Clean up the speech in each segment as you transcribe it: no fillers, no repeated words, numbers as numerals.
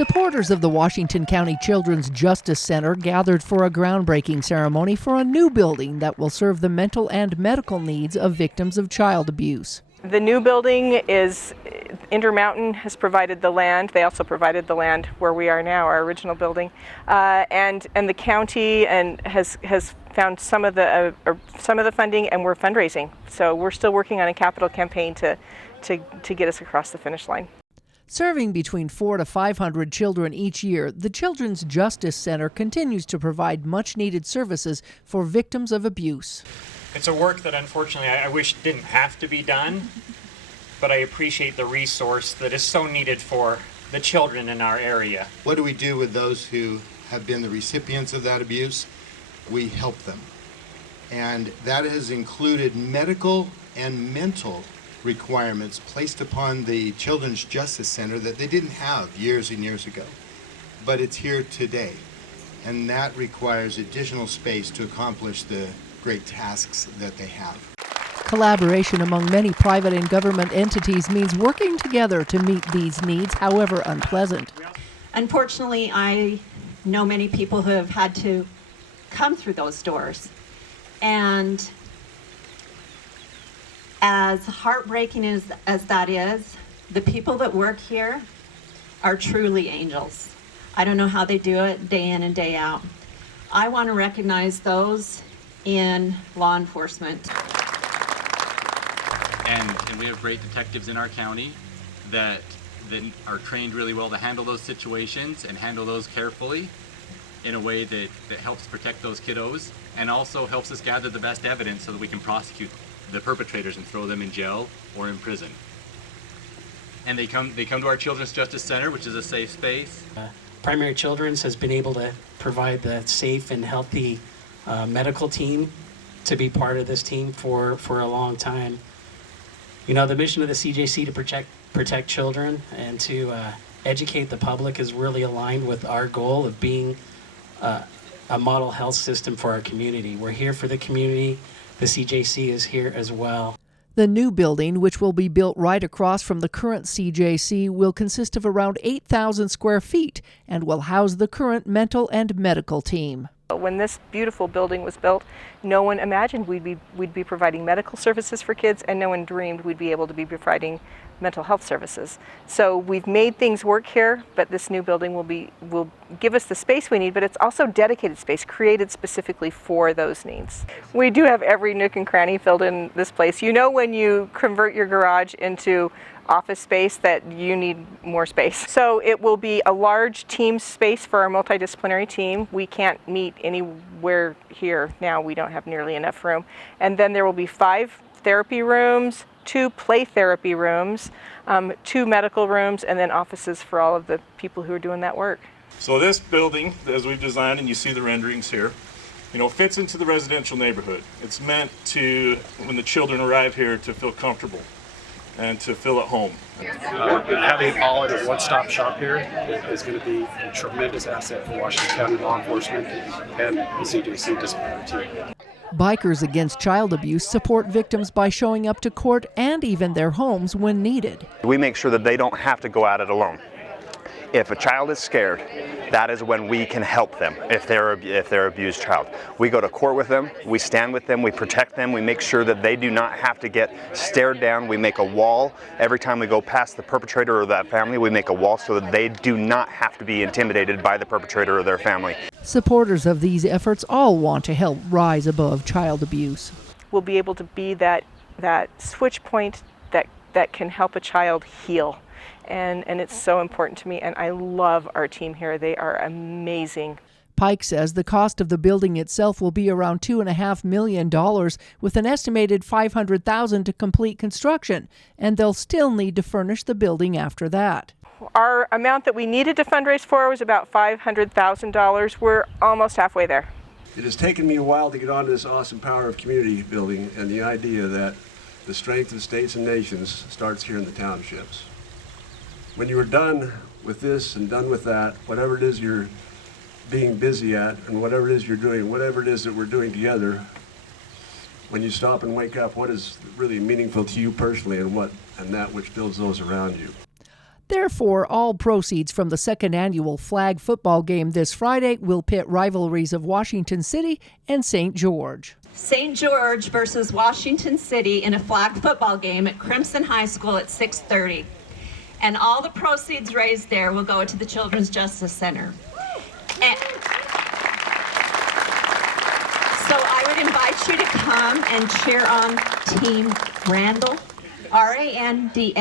Supporters of the Washington County Children's Justice Center gathered for a groundbreaking ceremony for a new building that will serve the mental and medical needs of victims of child abuse. The new building is, Intermountain has provided the land. They also provided the land where we are now, our original building, and the county has found some of the funding, and we're fundraising. So we're still working on a capital campaign to get us across the finish line. Serving between 400 to 500 children each year, the Children's Justice Center continues to provide much-needed services for victims of abuse. It's a work that unfortunately I wish didn't have to be done, but I appreciate the resource that is so needed for the children in our area. What do we do with those who have been the recipients of that abuse? We help them. And that has included medical and mental requirements placed upon the Children's Justice Center that they didn't have years and years ago. But it's here today. And that requires additional space to accomplish the great tasks that they have. Collaboration among many private and government entities means working together to meet these needs, however unpleasant. Unfortunately, I know many people who have had to come through those doors. And as heartbreaking as that is, the people that work here are truly angels. I don't know how they do it day in and day out. I want to recognize those in law enforcement. And we have great detectives in our county that are trained really well to handle those situations and handle those carefully in a way that helps protect those kiddos and also helps us gather the best evidence so that we can prosecute the perpetrators and throw them in jail or in prison. And they come to our Children's Justice Center, which is a safe space. Primary Children's has been able to provide the safe and healthy medical team to be part of this team for a long time. You know, the mission of the CJC to protect children and to educate the public is really aligned with our goal of being a model health system for our community. We're here for the community. The CJC is here as well. The new building, which will be built right across from the current CJC, will consist of around 8,000 square feet and will house the current mental and medical team. When this beautiful building was built, no one imagined we'd be providing medical services for kids, and no one dreamed we'd be able to be providing mental health services. So we've made things work here, but this new building will give us the space we need, but it's also dedicated space created specifically for those needs. We do have every nook and cranny filled in this place. You know, when you convert your garage into office space that you need more space. So it will be a large team space for our multidisciplinary team. We can't meet anywhere here now. We don't have nearly enough room. And then there will be 5 therapy rooms, 2 play therapy rooms, 2 medical rooms, and then offices for all of the people who are doing that work. So this building, as we've designed, and you see the renderings here, fits into the residential neighborhood. It's meant to, when the children arrive here, to feel comfortable and to feel at home. Having it all in a one-stop shop here is going to be a tremendous asset for Washington County law enforcement and the CJC disciplinary team. Bikers Against Child Abuse support victims by showing up to court and even their homes when needed. We make sure that they don't have to go at it alone. If a child is scared, that is when we can help them if they're an abused child. We go to court with them, we stand with them, we protect them, we make sure that they do not have to get stared down. We make a wall every time we go past the perpetrator or that family. We make a wall so that they do not have to be intimidated by the perpetrator or their family. Supporters of these efforts all want to help rise above child abuse. We'll be able to be that switch point that can help a child heal. And it's so important to me, and I love our team here. They are amazing. Pike says the cost of the building itself will be around $2.5 million, with an estimated $500,000 to complete construction, and they'll still need to furnish the building after that. Our amount that we needed to fundraise for was about $500,000. We're almost halfway there. It has taken me a while to get onto this awesome power of community building and the idea that the strength of states and nations starts here in the townships. When you are done with this and done with that, whatever it is you're being busy at and whatever it is you're doing, whatever it is that we're doing together, when you stop and wake up, what is really meaningful to you personally and that which builds those around you. Therefore, all proceeds from the second annual flag football game this Friday will pit rivalries of Washington City and St. George. St. George versus Washington City in a flag football game at Crimson High School at 6:30. And all the proceeds raised there will go to the Children's Justice Center. And so I would invite you to come and cheer on Team Randall, Randall.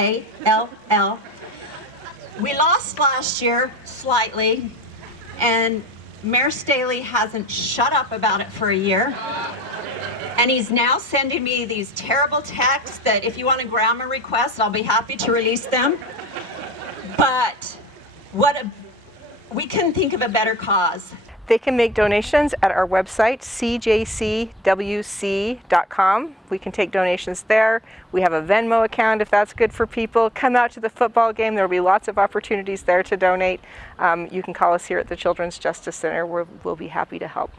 We lost last year slightly, and Mayor Staley hasn't shut up about it for a year. And he's now sending me these terrible texts that if you want a grammar request, I'll be happy to release them. But we couldn't think of a better cause. They can make donations at our website, cjcwc.com. We can take donations there. We have a Venmo account if that's good for people. Come out to the football game. There will be lots of opportunities there to donate. You can call us here at the Children's Justice Center. We'll be happy to help.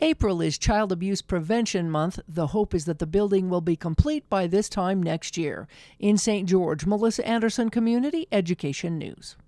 April is Child Abuse Prevention Month. The hope is that the building will be complete by this time next year. In St. George, Melissa Anderson, Community Education News.